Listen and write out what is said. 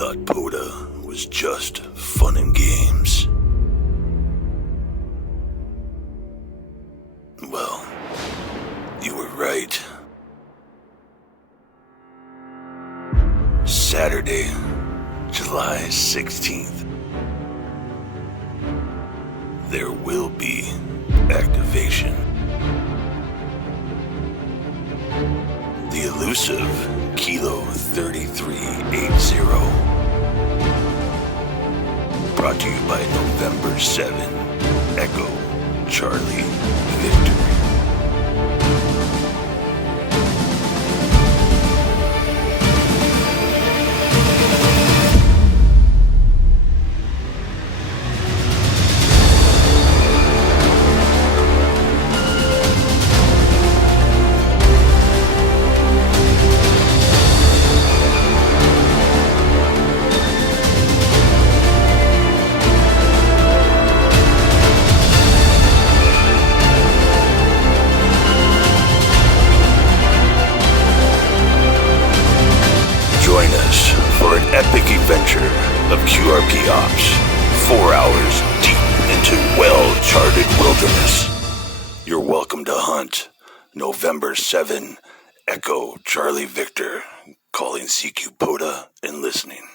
thought POTA was just fun and games. Well, you were right. Saturday, July 16th. There will be activation. The elusive K-3380. Brought to you by November 7, Echo Charlie Victor. Join us for an epic adventure of QRP Ops, 4 hours deep into well-charted wilderness. You're welcome to hunt November 7, Echo Charlie Victor, calling CQ POTA and listening.